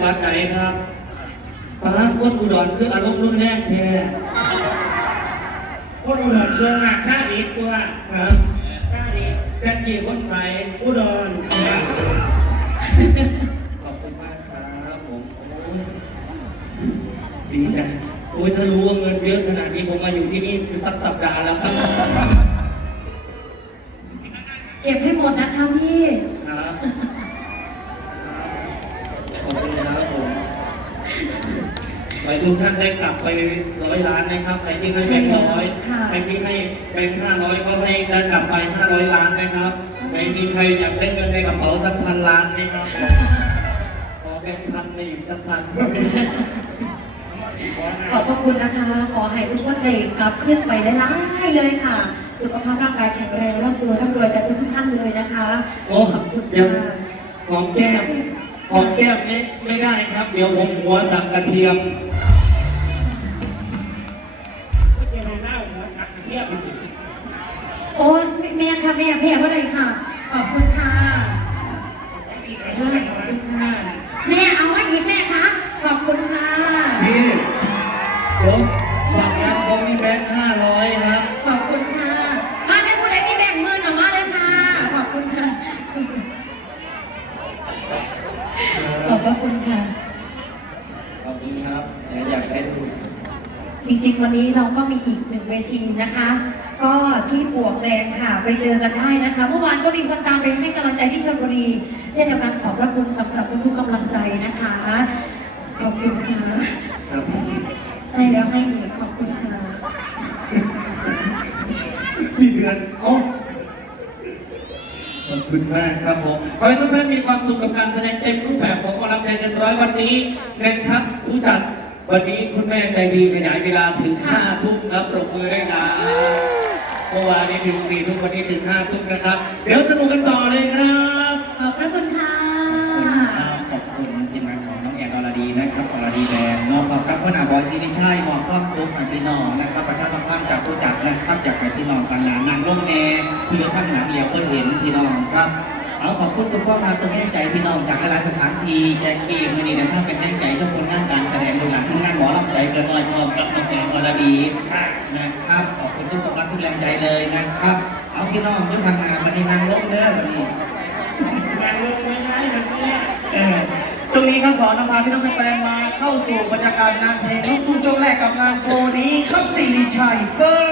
หวัดไหนครับป้าคนอุดรคืออารมณ์รุนแรงแท้คนอุดรส่วนมากชาดิตัวครับชาดิแจ็คกี้คนใสอุดรขอบคุณมากครับผมโอ้ยดีจังโอ้ยถ้ารู้ว่าเงินเยอะขนาดนี้ผมมาอยู่ที่นี่คือสักสัปดาห์แล้วครับเก็บให้หมดนะคะพี่ครับขอบคุณนะครับผม ไปทุกท่านได้กลับไปร้อยล้านนะครับใครที่ให้แบงค์ร้อยค่ะ ใครที่ให้แบงค์ห้าร้อยก็ให้ได้กลับไปห้าร้อยล้านนะครับไม่มีใครอยากได้เงินในกระเป๋าสักพันล้านไหมครับขอแบงค์พันในอีกสักพันขอบพระคุณนะคะ ขอให้ทุกคนได้กลับขึ้นไปได้ล่ายๆเลยค่ะ สุขภาพร่างกายแข็งแรงร่ำรวยร่ำรวยกันทุกๆท่านเลยนะคะโอ้ขอบคุณยัง ค่ะ หอมแก้มหอมแก้มไม่ไม่ได้ครับ เดี๋ยวผมหัวสักกระเทียม โอ้แม่ค่ะแม่แพ้ว่าไรค่ะ ขอบคุณค่ะอีกขไอ้อบพวกนั้นคุณค่ะ แม่เอาไว้อีกแม่คะขอบคุณค่ะพี่เดี๋ยวฝั่งนั้นเขามีแบงค์ห้าร้อยครับ ขอบคุณค่ะมาได้ผู้ใดมีแบ่งมือหน่อยมาเลยค่ะ ขอบคุณค่ะ ขอบพระคุณค่ะ ขอบคุณครับเดี๋ยวอยากให้ดู จริงๆ วันนี้เราก็มีอีกหนึ่งเวทีนะคะ ก็ที่ปลวกแดงค่ะไปเจอกันได้นะคะ เมื่อวานก็มีคนตามไปให้กำลังใจที่ชลบุรี เช่นเดียวกันขอบพระคุณสำหรับทุกๆกำลังใจนะคะ ขอบคุณค่ะครับให้แล้วให้อีกขอบคุณค่ะพี่เดือนโอ้ขอบคุณมากครับผมขอให้ทุกท่านมีความสุขกับการแสดงเต็มรูปแบบของกำลังใจเกินร้อยวันนี้นะครับผู้จัด วันนี้คุณแม่ใจดีขยายเวลาถึงห้าทุ่มครับปรบมือด้วยนะเมื่อวานนี้ถึงสี่ทุ่มวันนี้ถึงห้าทุ่มนะครับ เดี๋ยวสนุกกันต่อเลยครับขอบพระคุณค่ะขอบคุณทีมงานของน้องแอนอรดีนะครับอรดีแดงน้องขอบครับพ่อหน้าบอยซีนิชัยมอบความสุขให้พี่น้องนะครับประชาสัมพันธ์จากผู้จัดนะครับจากไปพี่น้องกันหนานางลงแน่ที่รถข้างหลังเดียวก็เห็นพี่น้องครับเอาขอบคุณทุกข้อมาตัวแห่งใจพี่น้องจากหลายๆสถานที่แจกเกมวันนี้นะครับเป็นแห่งใจเจ้าคนงานานหมอลำใจเกินร้อยพร้อมกับน้องแอนอรดีนะครับขอบคุณทุกกำลังทุกแรงใจเลยนะครับ เอาพี่น้องด้วยพังงานวันนี้นางลงเด้อวันนี้แบ่งลงไม่ได้นะเนี่ยเออตรงนี้ครับขอนำพาพี่น้องแฟนๆมาเข้าสู่บรรยากาศงานเพลงลูกทุ่งช่วงแรกกับงานโชว์นี้ครับสิริชัยเฟิร์